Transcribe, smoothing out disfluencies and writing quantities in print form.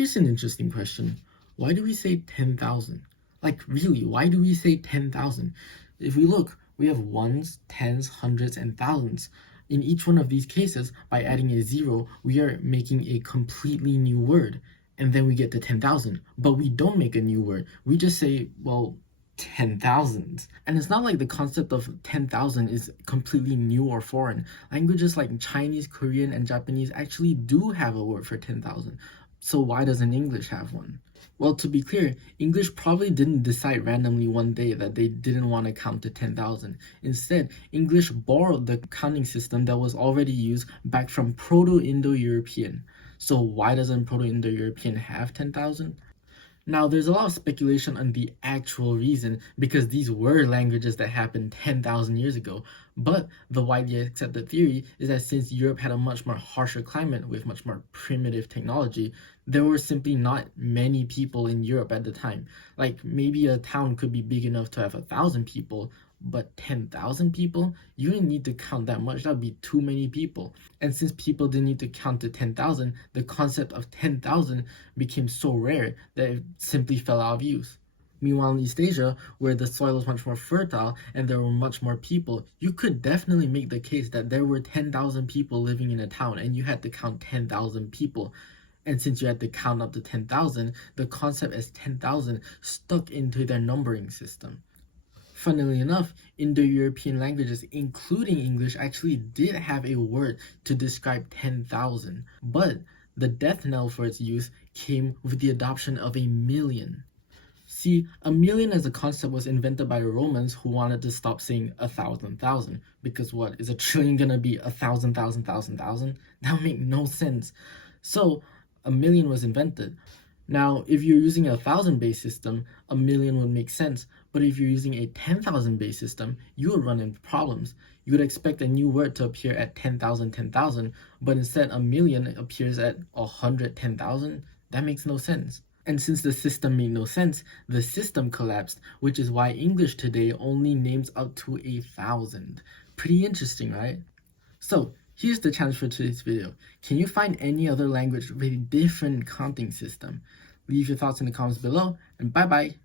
Here's an interesting question. Why do we say 10,000? Like, really, why do we say 10,000? If we look, we have ones, tens, hundreds, and thousands. In each one of these cases, by adding a zero, we are making a completely new word. And then we get to 10,000. But we don't make a new word. We just say, well, 10,000. And it's not like the concept of 10,000 is completely new or foreign. Languages like Chinese, Korean, and Japanese actually do have a word for 10,000. So why doesn't English have one? Well, to be clear, English probably didn't decide randomly one day that they didn't want to count to 10,000. Instead, English borrowed the counting system that was already used back from Proto-Indo-European. So why doesn't Proto-Indo-European have 10,000? Now, there's a lot of speculation on the actual reason because these were languages that happened 10,000 years ago. But the widely accepted theory is that since Europe had a much more harsher climate with much more primitive technology, there were simply not many people in Europe at the time. Like maybe a town could be big enough to have 1,000 people, but 10,000 people? You didn't need to count that much, that would be too many people. And since people didn't need to count to 10,000, the concept of 10,000 became so rare that it simply fell out of use. Meanwhile, in East Asia, where the soil was much more fertile and there were much more people, you could definitely make the case that there were 10,000 people living in a town and you had to count 10,000 people. And since you had to count up to 10,000, the concept as 10,000 stuck into their numbering system. Funnily enough, Indo-European languages, including English, actually did have a word to describe 10,000, but the death knell for its use came with the adoption of a million. See, a million as a concept was invented by the Romans who wanted to stop saying 1,000,000, because what, is a trillion gonna be 1,000,000,000,000,000? That would make no sense. So, a million was invented. Now, if you're using a 1,000 base system, a million would make sense, but if you're using a 10,000 base system, you would run into problems. You would expect a new word to appear at 10,000, 10,000, but instead a million appears at 110,000. That makes no sense. And since the system made no sense, the system collapsed, which is why English today only names up to 1,000. Pretty interesting, right? So, here's the challenge for today's video. Can you find any other language with a different counting system? Leave your thoughts in the comments below, and bye bye!